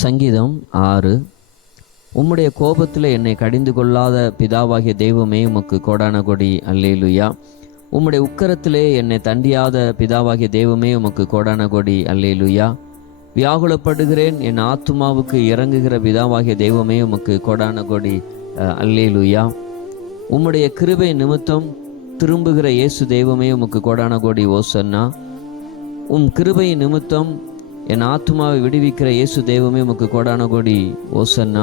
சங்கீதம் 6. உம்முடைய கோபத்தில் என்னை கடிந்து கொள்ளாத பிதாவாகிய தெய்வமே உமக்கு கோடான கொடி அல்லேலுயா. உம்முடைய உக்கரத்திலே என்னை தண்டியாத பிதாவாகிய தெய்வமே உமக்கு கோடான கொடி அல்லேலுயா. வியாகுலப்படுகிறேன், என் ஆத்துமாவுக்கு இறங்குகிற பிதாவாகிய தெய்வமே உமக்கு கோடான கொடி அல்லேலுயா. உம்முடைய கிருபை நிமித்தம் திரும்புகிற இயேசு தெய்வமே உமக்கு கோடான கொடி ஓசன்னா. கிருபை நிமித்தம் என் ஆத்துமாவை விடுவிக்கிற இயேசு தெய்வமே உமக்கு கோடான கோடி ஓசன்னா.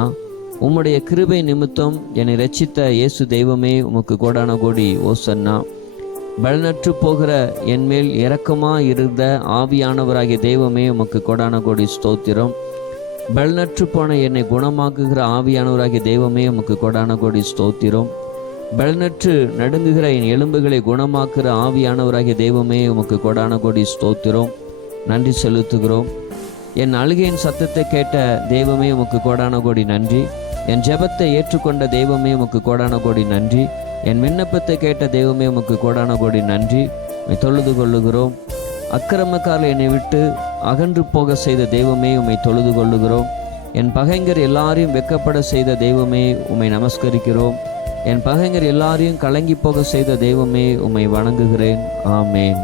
உம்முடைய கிருபை நிமித்தம் என்னை இரட்சித்த இயேசு தெய்வமே உமக்கு கோடான கோடி ஓசன்னா. பலனற்று போகிற என் மேல் இரக்கமாக இருந்த ஆவியானவராகிய தெய்வமே உமக்கு கோடான கோடி ஸ்தோத்திரம். பலனற்று போன என்னை குணமாக்குகிற ஆவியானவராகிய தெய்வமே உமக்கு கோடான கோடி ஸ்தோத்திரம். பலனற்று நடுங்குகிற என் எலும்புகளை குணமாக்குகிற ஆவியானவராகிய தெய்வமே உமக்கு கோடான கோடி ஸ்தோத்திரம். நன்றி செலுத்துகிறோம். என் அழுகையின் சத்தத்தை கேட்ட தெய்வமே உமக்கு கோடான கோடி நன்றி. என் ஜெபத்தை ஏற்றுக்கொண்ட தெய்வமே உமக்கு கோடான கோடி நன்றி. என் விண்ணப்பத்தை கேட்ட தெய்வமே உமக்கு கோடான கோடி நன்றி. தொழுது கொள்ளுகிறோம். அக்கிரமக்காரர் என்னை விட்டு அகன்று போக செய்த தெய்வமே உம்மை தொழுது கொள்ளுகிறோம். என் பகைஞர் எல்லாரையும் வெக்கப்பட செய்த தெய்வமே உம்மை நமஸ்கரிக்கிறோம். என் பகைஞர் எல்லாரையும் கலங்கி போக செய்த தெய்வமே உம்மை வணங்குகிறேன். ஆமேன்.